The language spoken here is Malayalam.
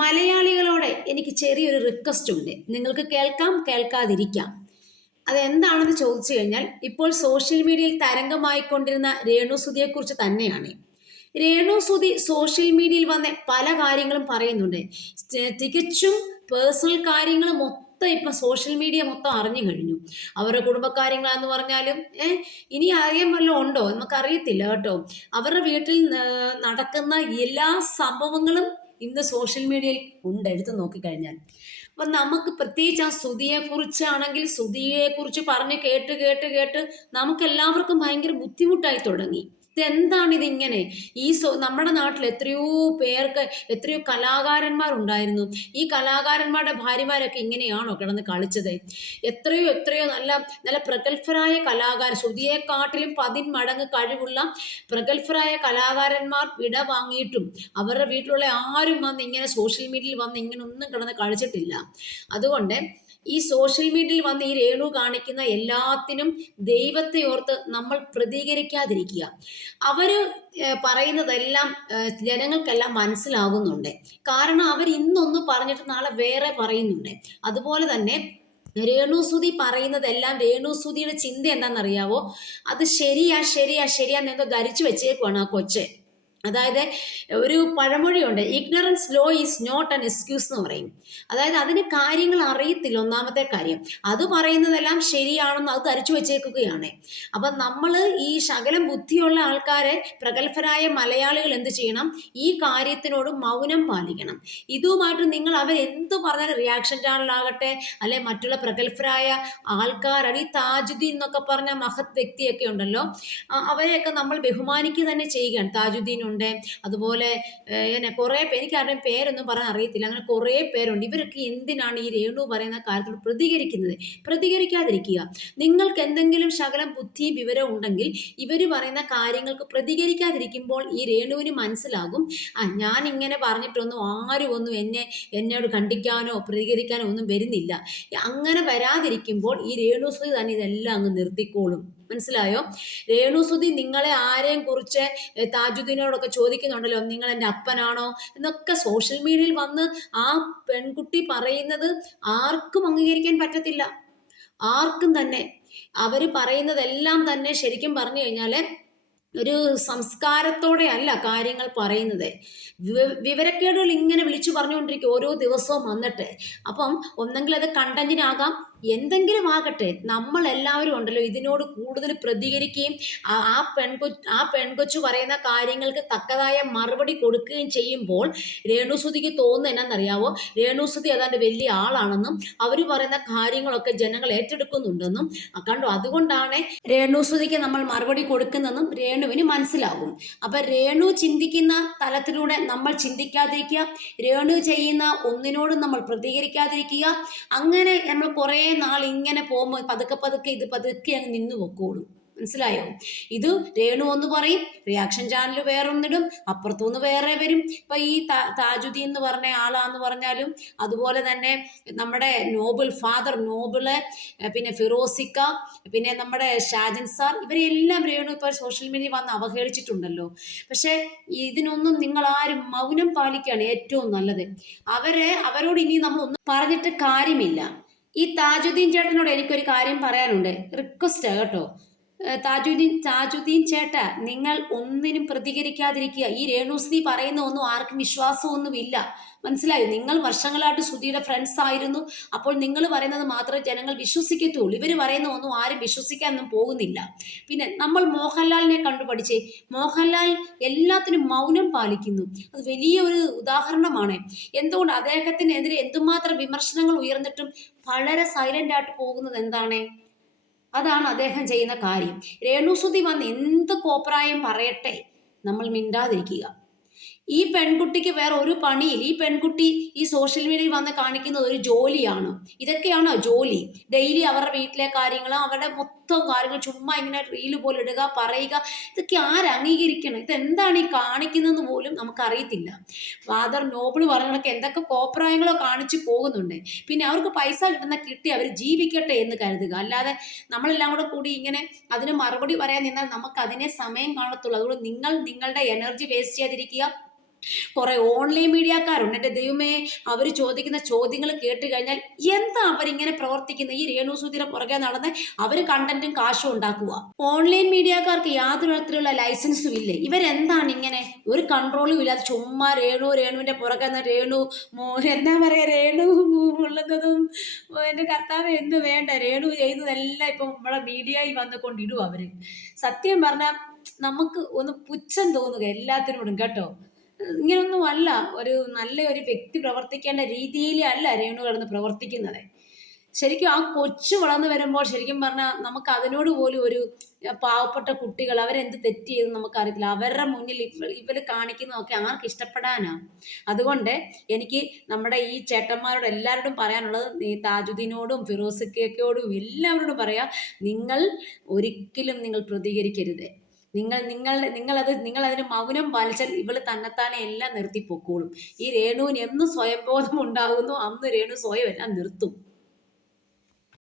മലയാളികളോട് എനിക്ക് ചെറിയൊരു റിക്വസ്റ്റ് ഉണ്ട്. നിങ്ങൾക്ക് കേൾക്കാം, കേൾക്കാതിരിക്കാം. അതെന്താണെന്ന് ചോദിച്ചു കഴിഞ്ഞാൽ, ഇപ്പോൾ സോഷ്യൽ മീഡിയയിൽ തരംഗമായിക്കൊണ്ടിരുന്ന രേണുസുതിയെക്കുറിച്ച് തന്നെയാണ്. രേണുസുതി സോഷ്യൽ മീഡിയയിൽ വന്ന് പല കാര്യങ്ങളും പറയുന്നുണ്ട്. തികച്ചും പേഴ്സണൽ കാര്യങ്ങൾ മൊത്തം ഇപ്പം സോഷ്യൽ മീഡിയ മൊത്തം അറിഞ്ഞു കഴിഞ്ഞു. അവരുടെ കുടുംബക്കാര്യങ്ങളാന്ന് പറഞ്ഞാലും ഇനി അറിയാൻ വല്ലതും ഉണ്ടോ നമുക്കറിയത്തില്ല കേട്ടോ. അവരുടെ വീട്ടിൽ നടക്കുന്ന എല്ലാ സംഭവങ്ങളും ഇന്ന് സോഷ്യൽ മീഡിയയിൽ ഉണ്ട്, എടുത്ത് നോക്കിക്കഴിഞ്ഞാൽ. അപ്പം നമുക്ക് പ്രത്യേകിച്ച് ആ സുധിയെക്കുറിച്ചാണെങ്കിൽ സുധിയെക്കുറിച്ച് പറഞ്ഞ് കേട്ട് കേട്ട് കേട്ട് നമുക്ക് എല്ലാവർക്കും ഭയങ്കര ബുദ്ധിമുട്ടായി തുടങ്ങി. ഇതെന്താണ് ഇതിങ്ങനെ? നമ്മുടെ നാട്ടിൽ എത്രയോ പേർക്ക് എത്രയോ കലാകാരന്മാരുണ്ടായിരുന്നു. ഈ കലാകാരന്മാരുടെ ഭാര്യമാരൊക്കെ ഇങ്ങനെയാണോ കിടന്ന് കളിച്ചത്? എത്രയോ എത്രയോ നല്ല നല്ല പ്രഗത്ഭരായ ശ്രുതിയെക്കാട്ടിലും 10 മടങ്ങ് കഴിവുള്ള പ്രഗത്ഭരായ കലാകാരന്മാർ വിട വാങ്ങിയിട്ടും അവരുടെ വീട്ടിലുള്ള ആരും വന്ന് ഇങ്ങനെ സോഷ്യൽ മീഡിയയിൽ വന്ന് ഇങ്ങനെ ഒന്നും കിടന്ന് കളിച്ചിട്ടില്ല. അതുകൊണ്ട് ഈ സോഷ്യൽ മീഡിയയിൽ വന്ന് ഈ രേണു കാണിക്കുന്ന എല്ലാത്തിനും ദൈവത്തെ ഓർത്ത് നമ്മൾ പ്രതികരിക്കാതിരിക്കുക. അവര് പറയുന്നതെല്ലാം ജനങ്ങൾക്കെല്ലാം മനസ്സിലാകുന്നുണ്ട്. കാരണം അവർ ഇന്നൊന്ന് പറഞ്ഞിട്ട് നാളെ വേറെ പറയുന്നുണ്ട്. അതുപോലെ തന്നെ രേണുസുതി പറയുന്നതെല്ലാം രേണുസുതിയുടെ ചിന്ത എന്താണെന്നറിയാവോ? അത് ശരിയാ ശരിയാ ശരിയാന്ന് ധരിച്ചു വെച്ചേക്കുവാണ് ആ കൊച്ച്. അതായത് ഒരു പഴമൊഴിയുണ്ട്, ignorance law is not an excuse എന്ന് പറയും. അതായത് അതിന് കാര്യങ്ങൾ അറിയത്തില്ല, ഒന്നാമത്തെ കാര്യം. അത് പറയുന്നതെല്ലാം ശരിയാണെന്ന് അത് ധരിച്ചു വെച്ചേക്കുകയാണ്. അപ്പം നമ്മൾ ഈ ശകലം ബുദ്ധിയുള്ള ആൾക്കാരെ, പ്രഗത്ഭരായ മലയാളികൾ എന്ത് ചെയ്യണം? ഈ കാര്യത്തിനോട് മൗനം പാലിക്കണം. ഇതുമായിട്ട് നിങ്ങൾ അവരെന്ത് പറഞ്ഞാലും റിയാക്ഷൻ ചാനലാകട്ടെ, അല്ലെ മറ്റുള്ള പ്രഗത്ഭരായ ആൾക്കാരാണ്, ഈ താജുദ്ദീൻ എന്നൊക്കെ പറഞ്ഞ മഹത് വ്യക്തിയൊക്കെ ഉണ്ടല്ലോ, അവരെയൊക്കെ നമ്മൾ ബഹുമാനിക്കുക തന്നെ ചെയ്യുകയാണ്. താജുദ്ദീൻ ഉണ്ട്, അതുപോലെ കുറെ എനിക്കാരുടെയും പേരൊന്നും പറയാൻ അറിയത്തില്ല, അങ്ങനെ കുറെ പേരുണ്ട്. ഇവരൊക്കെ എന്തിനാണ് ഈ രേണു പറയുന്ന കാര്യത്തോട് പ്രതികരിക്കുന്നത്? പ്രതികരിക്കാതിരിക്കുക. നിങ്ങൾക്ക് എന്തെങ്കിലും ശകലം ബുദ്ധിയും വിവരവും ഉണ്ടെങ്കിൽ ഇവർ പറയുന്ന കാര്യങ്ങൾക്ക് പ്രതികരിക്കാതിരിക്കുമ്പോൾ ഈ രേണുവിന് മനസ്സിലാകും, ഞാൻ ഇങ്ങനെ പറഞ്ഞിട്ടൊന്നും ആരും ഒന്നും എന്നോട് ഖണ്ഡിക്കാനോ പ്രതികരിക്കാനോ ഒന്നും വരുന്നില്ല. അങ്ങനെ വരാതിരിക്കുമ്പോൾ ഈ രേണുസുതി തന്നെ ഇതെല്ലാം അങ്ങ് നിർത്തിക്കോളും. മനസ്സിലായോ? രേണുസുതി നിങ്ങളെ ആരെയും കുറിച്ച് താജുദ്ദീനോടൊക്കെ ചോദിക്കുന്നുണ്ടല്ലോ, നിങ്ങൾ എൻ്റെ അപ്പനാണോ എന്നൊക്കെ സോഷ്യൽ മീഡിയയിൽ വന്ന് ആ പെൺകുട്ടി പറയുന്നത് ആർക്കും അംഗീകരിക്കാൻ പറ്റത്തില്ല. ആർക്കും തന്നെ. അവർ പറയുന്നതെല്ലാം തന്നെ ശരിക്കും പറഞ്ഞു കഴിഞ്ഞാൽ ഒരു സംസ്കാരത്തോടെ അല്ല കാര്യങ്ങൾ പറയുന്നത്. വിവരക്കേടുകൾ ഇങ്ങനെ വിളിച്ചു പറഞ്ഞുകൊണ്ടിരിക്കും ഓരോ ദിവസവും വന്നിട്ട്. അപ്പം ഒന്നെങ്കിൽ അത് കണ്ടന്റിനാകാം, എന്തെങ്കിലും ആകട്ടെ, നമ്മൾ എല്ലാവരും ഉണ്ടല്ലോ ഇതിനോട് കൂടുതൽ പ്രതികരിക്കുകയും ആ പെൺകൊച്ചു പറയുന്ന കാര്യങ്ങൾക്ക് തക്കതായ മറുപടി കൊടുക്കുകയും ചെയ്യുമ്പോൾ രേണുസുതിക്ക് തോന്നുന്നത് എന്നാണെന്നറിയാവോ? രേണുസുതി അതാണ്ട് വലിയ ആളാണെന്നും അവർ പറയുന്ന കാര്യങ്ങളൊക്കെ ജനങ്ങൾ ഏറ്റെടുക്കുന്നുണ്ടെന്നും കണ്ടോ. അതുകൊണ്ടാണ് രേണുസുതിക്ക് നമ്മൾ മറുപടി കൊടുക്കുന്നതെന്നും രേണുവിന് മനസ്സിലാകും. അപ്പൊ രേണു ചിന്തിക്കുന്ന തലത്തിലൂടെ നമ്മൾ ചിന്തിക്കാതിരിക്കുക, രേണു ചെയ്യുന്ന ഒന്നിനോടും നമ്മൾ പ്രതികരിക്കാതിരിക്കുക. അങ്ങനെ നമ്മൾ കുറേ നാൾ ഇങ്ങനെ പോകുമ്പോൾ പതുക്കെ പതുക്കെ ഇത് പതുക്കെ അങ്ങ് നിന്നു പൊക്കോളും. മനസ്സിലായോ? ഇത് രേണു ഒന്ന് പറയും, റിയാക്ഷൻ ചാനൽ വേറൊന്നിടും, അപ്പുറത്തുനിന്ന് വേറെ വരും. ഇപ്പൊ ഈ താജുദ്ദീൻ എന്ന് പറഞ്ഞ ആളാന്ന് പറഞ്ഞാലും, അതുപോലെ തന്നെ നമ്മുടെ ഫാദർ നോബിള്, പിന്നെ ഫിറോസിക്ക, പിന്നെ നമ്മുടെ ഷാജൻ സാർ, ഇവരെല്ലാം രേണു ഇപ്പോൾ സോഷ്യൽ മീഡിയയിൽ വന്ന് അവഹേളിച്ചിട്ടുണ്ടല്ലോ. പക്ഷെ ഇതിനൊന്നും നിങ്ങൾ ആരും മൗനം പാലിക്കുകയാണ് ഏറ്റവും നല്ലത്. അവരോട് ഇനി നമ്മൾ ഒന്നും പറഞ്ഞിട്ട് കാര്യമില്ല. ഈ താജുദ്ദീൻ ചേട്ടനോട് എനിക്കൊരു കാര്യം പറയാനുണ്ട്, റിക്വസ്റ്റാ കേട്ടോ. താജുദ്ദീൻ ചേട്ടാ, നിങ്ങൾ ഒന്നിനും പ്രതികരിക്കാതിരിക്കുക. ഈ രേണുസുതി പറയുന്ന ഒന്നും ആർക്കും വിശ്വാസമൊന്നുമില്ല. മനസ്സിലായി? നിങ്ങൾ വർഷങ്ങളായിട്ട് സുധിയുടെ ഫ്രണ്ട്സ് ആയിരുന്നു. അപ്പോൾ നിങ്ങൾ പറയുന്നത് മാത്രമേ ജനങ്ങൾ വിശ്വസിക്കത്തുള്ളൂ. ഇവർ പറയുന്ന ഒന്നും ആരും വിശ്വസിക്കാനൊന്നും പോകുന്നില്ല. പിന്നെ നമ്മൾ മോഹൻലാലിനെ കണ്ടുപഠിച്ചേ. മോഹൻലാൽ എല്ലാത്തിനും മൗനം പാലിക്കുന്നു. അത് വലിയൊരു ഉദാഹരണമാണ്. എന്തുകൊണ്ട് അദ്ദേഹത്തിനെതിരെ എന്തുമാത്രം വിമർശനങ്ങൾ ഉയർന്നിട്ടും വളരെ സൈലന്റ് ആയിട്ട് പോകുന്നത് എന്താണ്? അതാണ് അദ്ദേഹം ചെയ്യുന്ന കാര്യം. രേണുസുതി വന്ന് എന്ത് കോപ്രായം പറയട്ടെ, നമ്മൾ മിണ്ടാതിരിക്കുക. ഈ പെൺകുട്ടിക്ക് വേറെ ഒരു പണിയിൽ. ഈ പെൺകുട്ടി ഈ സോഷ്യൽ മീഡിയയിൽ വന്ന് കാണിക്കുന്നത് ഒരു ജോലിയാണ്. ഇതൊക്കെയാണോ ജോലി? ഡെയിലി അവരുടെ വീട്ടിലെ കാര്യങ്ങൾ, അവരുടെ മൊത്തം കാര്യങ്ങൾ ചുമ്മാ ഇങ്ങനെ റീല് പോലെ ഇടുക, പറയുക. ഇതൊക്കെ ആരംഗീകരിക്കണം? ഇതെന്താണ് ഈ കാണിക്കുന്നതെന്ന് പോലും നമുക്കറിയത്തില്ല. ഫാദർ നോബിൾ പറഞ്ഞതൊക്കെ എന്തൊക്കെ കോപ്രായങ്ങളോ കാണിച്ചു പോകുന്നുണ്ട്. പിന്നെ അവർക്ക് പൈസ കിട്ടി അവർ ജീവിക്കട്ടെ എന്ന് കരുതുക. അല്ലാതെ നമ്മളെല്ലാം കൂടി ഇങ്ങനെ അതിന് മറുപടി പറയാൻ നിന്നാൽ നമുക്ക് അതിനെ സമയം കാണത്തുള്ളൂ. അതുകൊണ്ട് നിങ്ങൾ നിങ്ങളുടെ എനർജി വേസ്റ്റ് ചെയ്യാതിരിക്കുക. കുറെ ഓൺലൈൻ മീഡിയക്കാരുണ്ട്. എൻ്റെ ദൈവമേ, അവർ ചോദിക്കുന്ന ചോദ്യങ്ങൾ കേട്ട് കഴിഞ്ഞാൽ എന്താ അവരിങ്ങനെ പ്രവർത്തിക്കുന്നത്? ഈ രേണുസുധിയുടെ പുറകെ നടന്ന് അവർ കണ്ടന്റും കാശും ഉണ്ടാക്കുക. ഓൺലൈൻ മീഡിയക്കാർക്ക് യാതൊരു തരത്തിലുള്ള ലൈസൻസും ഇല്ലേ? ഇവരെന്താണ് ഇങ്ങനെ ഒരു കൺട്രോളും ഇല്ലാതെ ചുമ്മാ രേണുവിന്റെ പുറകെ രേണു എന്താ പറയാ, രേണു ഉള്ളുന്നതും എൻ്റെ കർത്താവ് എന്ന് വേണ്ട, രേണു ചെയ്യുന്നതെല്ലാം ഇപ്പം നമ്മളെ മീഡിയയിൽ വന്നുകൊണ്ടിടും അവര്. സത്യം പറഞ്ഞാൽ നമുക്ക് ഒന്ന് പുച്ഛം തോന്നുക എല്ലാത്തിനോടും കേട്ടോ. ഇങ്ങനൊന്നും അല്ല, നല്ല ഒരു വ്യക്തി പ്രവർത്തിക്കേണ്ട രീതിയിൽ അല്ല രേണു കിടന്ന് പ്രവർത്തിക്കുന്നത്. ശരിക്കും ആ കൊച്ചു വളർന്നു വരുമ്പോൾ ശരിക്കും പറഞ്ഞാൽ നമുക്ക് അതിനോട് പോലും പാവപ്പെട്ട കുട്ടികൾ അവരെന്ത് തെറ്റ് ചെയ്തെന്ന് നമുക്കറിയത്തില്ല. അവരുടെ മുന്നിൽ ഇവര് കാണിക്കുന്നതൊക്കെ ആർക്ക് ഇഷ്ടപ്പെടാനാ? അതുകൊണ്ട് എനിക്ക് നമ്മുടെ ഈ ചേട്ടന്മാരോട് എല്ലാവരോടും പറയാനുള്ളത്, ഈ താജുദ്ദീനോടും ഫിറോസിക്കയോടും എല്ലാവരോടും പറയാം, നിങ്ങൾ ഒരിക്കലും നിങ്ങൾ പ്രതികരിക്കരുത്. നിങ്ങൾ അതിന് മൗനം പാലിച്ചാൽ ഇവള് തന്നെത്താനെ എല്ലാം നിർത്തി പൊക്കോളും. ഈ രേണുവിന് എന്ന് സ്വയംബോധം ഉണ്ടാകുന്നു അന്ന് രേണു സ്വയം എല്ലാം നിർത്തും.